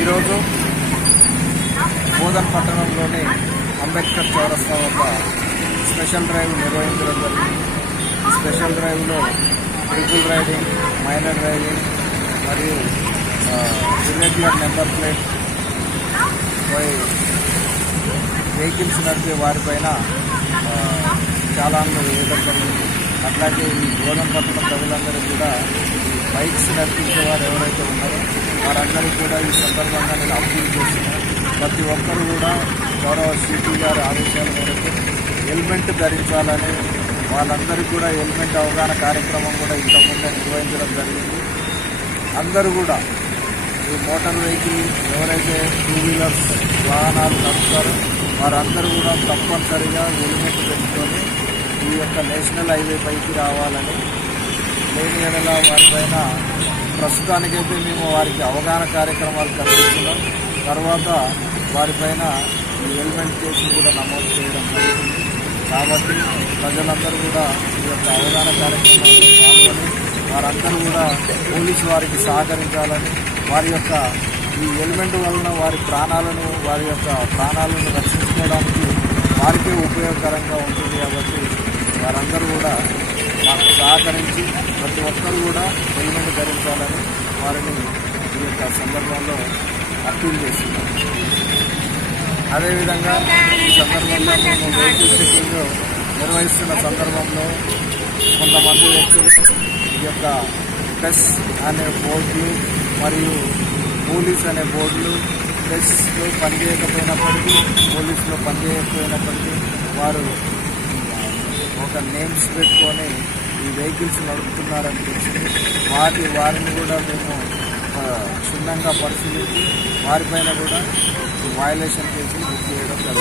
ఈరోజు బోధన్ పట్టణంలోని అంబేద్కర్ చౌరస్తా వద్ద స్పెషల్ డ్రైవ్ నిర్వహించడం జరిగింది. స్పెషల్ డ్రైవ్లో ట్రిపుల్ రైడింగ్ మైనర్ డ్రైవింగ్ మరియు ఇర్రెగ్యులర్ నెంబర్ ప్లేట్ పై వెహికల్స్ నడిపే వారిపైన చాలా ఏదో వేయడం జరిగింది. అట్లాగే ఈ బోధన పట్టణ ప్రజలందరూ కూడా బైక్స్ నడిపించే వారు ఎవరైతే ఉన్నారో వారందరూ కూడా ఈ సందర్భంగా నేను అప్పీల్ చేస్తున్నాను ప్రతి ఒక్కరు కూడా గౌరవ సిటీ గారి ఆదేశాల మేరకు హెల్మెట్ ధరించాలని వాళ్ళందరికీ కూడా హెల్మెట్ అవగాహన కార్యక్రమం కూడా ఇంతకుముందే నిర్వహించడం జరిగింది. అందరూ కూడా ఈ మోటార్ వెహికల్ ఎవరైతే టూ వీలర్స్ వాహనాలు నడుపుతారో వారందరూ కూడా తప్పనిసరిగా హెల్మెట్ పెట్టుకొని ఈ యొక్క నేషనల్ హైవే పైకి రావాలని లేని ఎడల వారిపైన ప్రస్తుతానికైతే మేము వారికి అవగాహన కార్యక్రమాలు కల్పిస్తున్నాం. తర్వాత వారిపైన ఈ హెల్మెట్ కేసు కూడా నమోదు చేయడం జరుగుతుంది. కాబట్టి ప్రజలందరూ కూడా ఈ యొక్క అవగాహన కార్యక్రమాల్లో పాల్గొని వారందరూ కూడా పోలీసు వారికి సహకరించాలని వారి యొక్క ఈ హెల్మెట్ వలన వారి ప్రాణాలను వారి యొక్క ప్రాణాలను రక్షించుకోవడానికి వారికే ఉపయోగకరంగా ఉంటుంది కాబట్టి వారందరూ కూడా మాకు సహకరించి కూడా హెల్మెట్ ధరించాలని వారిని ఈ యొక్క సందర్భంలో అప్పీల్ చేస్తున్నాం. అదేవిధంగా ఈ సందర్భంలో మేము వెహికల్ నిర్వహిస్తున్న సందర్భంలో కొంతమంది వ్యక్తులు ఈ యొక్క ప్రెస్ అనే బోర్డులు మరియు పోలీస్ అనే బోర్డులు ప్రెస్లో పనిచేయకపోయినప్పటికీ పోలీసులో పనిచేయకపోయినప్పటికీ వారు ఒక నేమ్స్ పెట్టుకొని ఈ వెహికల్స్ నడుపుతున్నారని తెలిసింది వాటి వారిని కూడా మేము క్షుణ్ణంగా పరిశీలించి వారిపైన కూడా వయలేషన్ కేసులు బుక్ చేయడం జరుగుతుంది